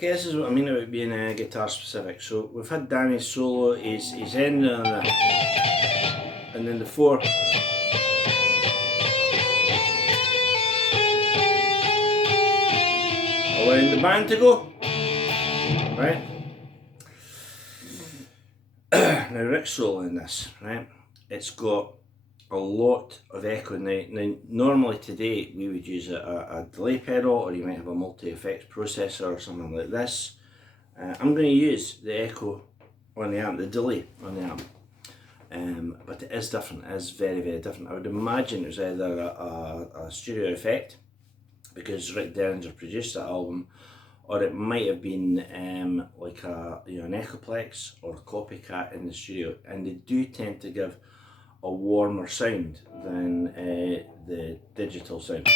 Okay, this is what I mean about being guitar specific. So we've had Danny's solo, he's ending on a, and then the 4. Allowing the band to go, right? Now Rick's solo in this, right? It's got a lot of echo. Now normally today we would use a delay pedal, or you might have a multi-effects processor or something like this. I'm going to use the echo on the amp, the delay on the amp, but it is different, it is very, very different. I would imagine it was either a studio effect, because Rick Derringer produced that album, or it might have been like an Echoplex or a copycat in the studio, and they do tend to give a warmer sound than the digital sound.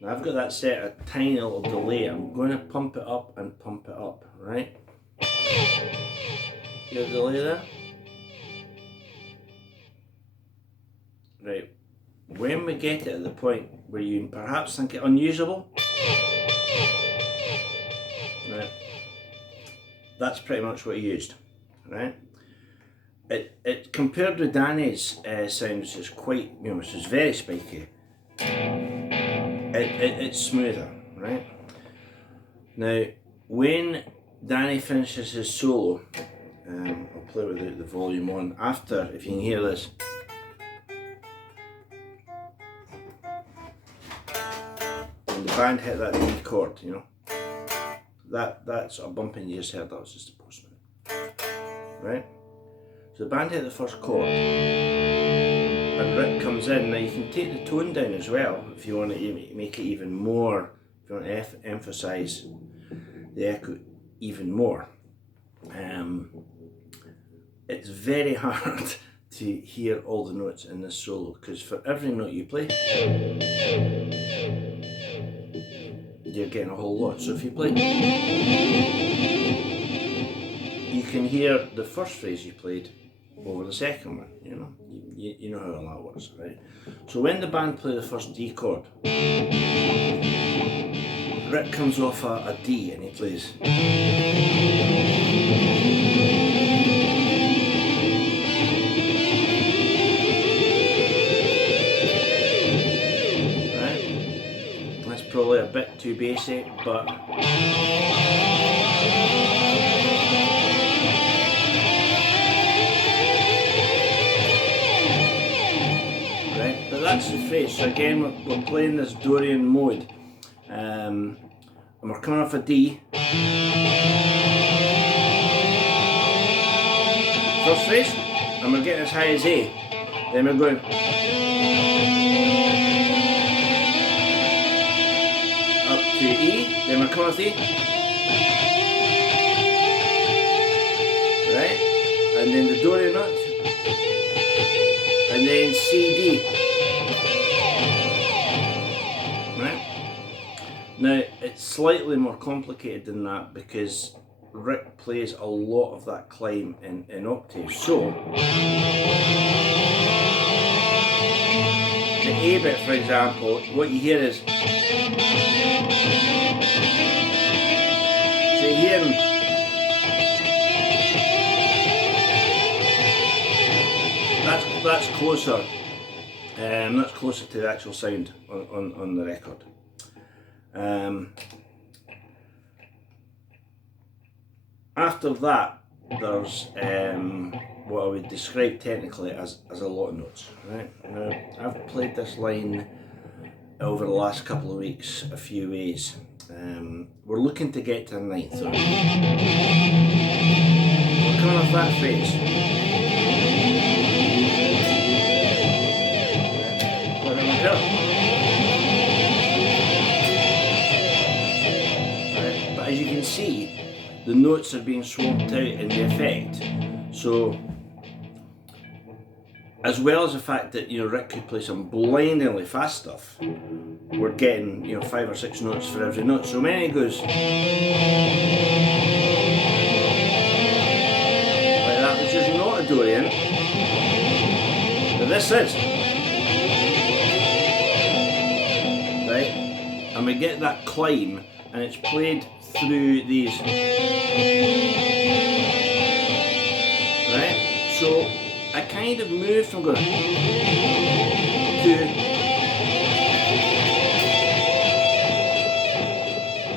Now I've got that set a tiny little delay. I'm going to pump it up and pump it up, right? Hear the delay there? Right. When we get it at the point where you perhaps think it unusable, right, that's pretty much what he used, right? It compared with Danny's sound, which is quite, which is very spiky, it's smoother, right? Now, when Danny finishes his solo, I'll play without the volume on, after, if you can hear this, and the band hit that D chord, that's a bumping you just heard, that was just a postman, right? So the band hit the first chord, and Rick comes in. Now you can take the tone down as well if you want to make it even more, if you want to emphasise the echo even more. It's very hard to hear all the notes in this solo, because for every note you play, you're getting a whole lot. So if you play, you can hear the first phrase you played over the second one, you know how that works, right? So when the band play the first D chord, Rick comes off a D and he plays. Right? That's probably a bit too basic, but that's the phrase. So again, we're playing this Dorian mode, and we're coming off a D. First phrase, and we're getting as high as A. Then we're going up to E. Then we're coming off E. Right, and then the Dorian note, and then C, D. Now, it's slightly more complicated than that, because Rick plays a lot of that climb in octaves. So, the A bit, for example, what you hear is, so you hear him, that's closer, that's closer to the actual sound on the record. After that, there's what I would describe technically as a lot of notes, right? Now, I've played this line over the last couple of weeks a few ways. We're looking to get to the 9th, so we're coming off that phrase. But as you can see, the notes are being swapped out in the effect. So, as well as the fact that Rick could play some blindingly fast stuff, we're getting 5 or 6 notes for every note. So when he goes like that, which is not a Dorian, but this is, right? And we get that climb and it's played through these. Right? So I kind of move from going to,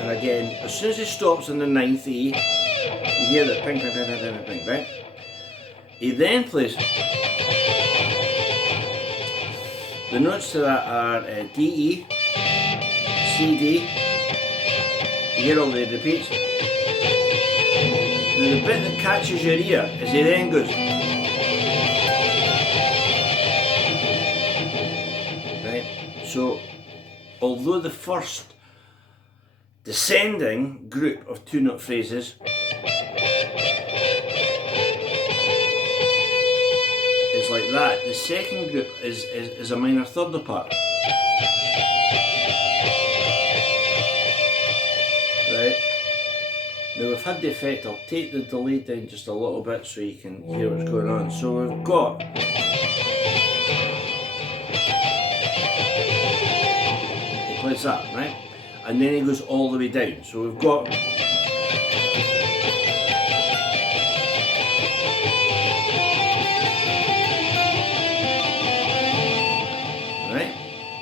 and again, as soon as it stops on the 9th E, you hear that ping, ping, ping, ping, ping, ping, right? He then plays. The notes to that are D, E, C, D. You hear all the repeats. Now the bit that catches your ear is he then goes. Right? So, although the first descending group of 2-note phrases is like that, the second group is a minor third apart. Right? Now we've had the effect, I'll take the delay down just a little bit so you can hear what's going on. So we've got he plays that, right? And then he goes all the way down. So we've got right?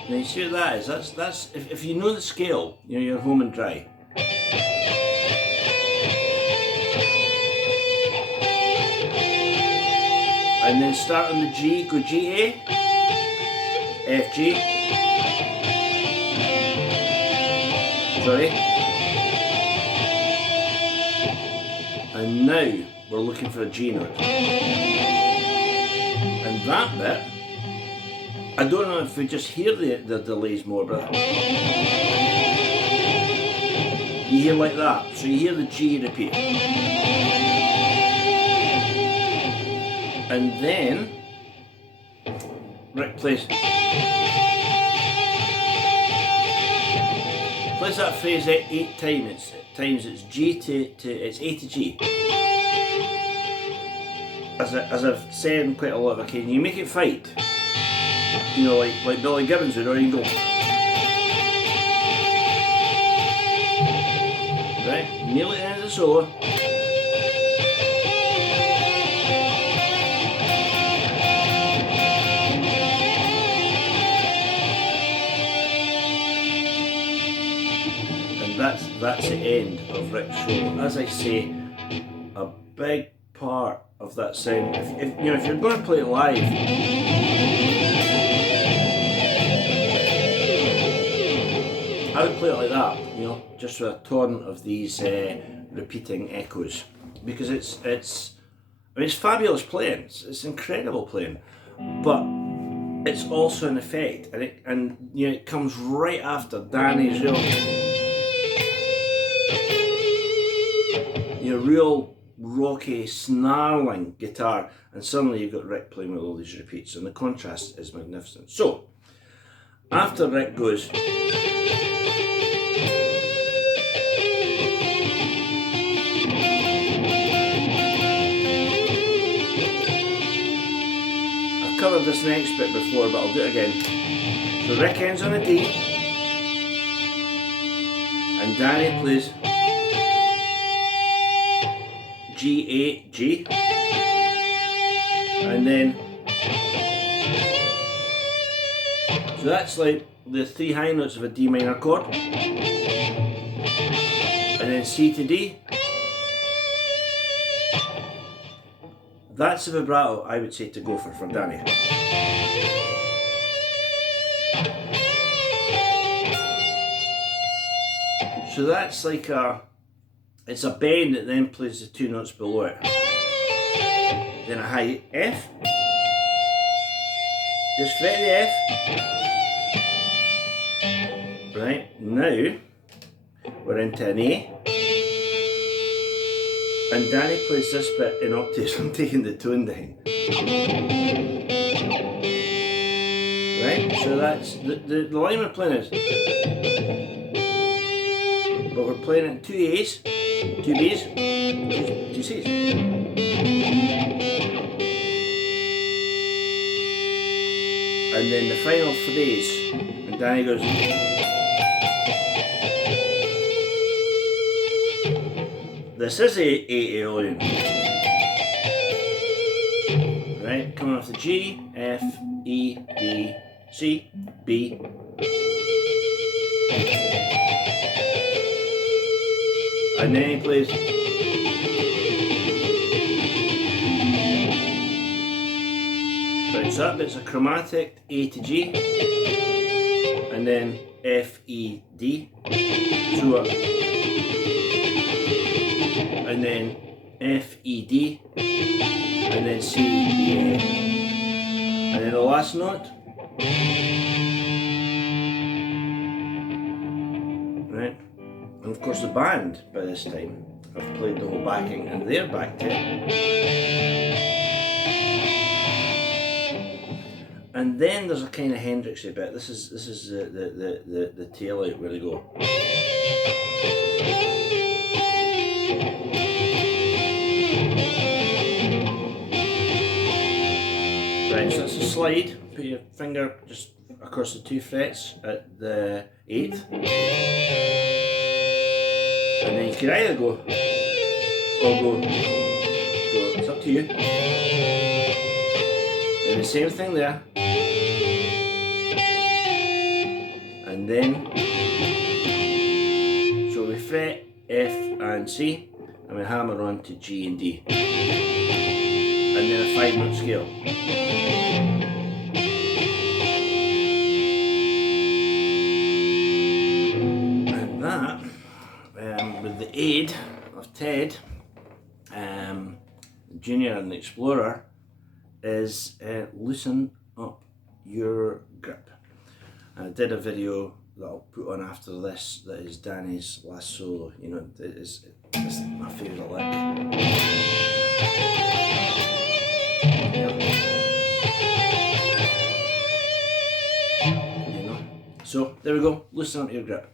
Now you see what that is? That's if you know the scale, you know, you're home and dry. And then start on the G, go G A, F G. Sorry. And now we're looking for a G note. And that bit, I don't know if we just hear the delays more, but you hear like that. So you hear the G repeat. And then Rick plays that phrase 8 times. It's G to it's A to G. As I've said on quite a lot of occasions, you make it fight. You know, like Billy Gibbons would, or you can go right, kneel at the end of the solo. That's the end of Rick's solo. As I say, a big part of that sound. If you're going to play it live, I would play it like that. You know, just with a ton of these repeating echoes, because it's fabulous playing. It's incredible playing, but it's also an effect, and it comes right after Danny's real rocky, snarling guitar, and suddenly you've got Rick playing with all these repeats, and the contrast is magnificent. So, after Rick goes, I've covered this next bit before, but I'll do it again. So Rick ends on a D, and Danny plays G, A, G, and then, so that's like the 3 high notes of a D minor chord, and then C to D. That's the vibrato I would say to go for Danny. So that's like it's a bend that then plays the 2 notes below it. Then a high F. Just fret the F. Right, now we're into an A. And Danny plays this bit in octaves. I'm taking the tone down. Right, so that's the line we're playing is. But we're playing it 2 A's, 2 B's, 2 C's. And then the final phrase, and Danny goes. This is a Aeolian. Right, coming off the G, F, E, D, C, B. And then he plays. Right, so that bit's a chromatic A to G, and then F, E, D, so and then F, E, D, and then C, B, A, and then the last note, right, and of course the band by this time have played the whole backing and their back ten. And then there's a kind of Hendrixy bit. This is the tail out where they go. Right, so that's a slide. Put your finger just across the 2 frets at the 8th. And then you can either go or go. So it's up to you. And the same thing there. And then, so we fret F and C, and we hammer on to G and D. And then a 5-note scale. And that, with the aid of Ted, Junior and the Explorer, is loosen up your grip. I did a video that I'll put on after this that is Danny's last solo. You know, it's my favourite lick. You know. So there we go, loosen up your grip.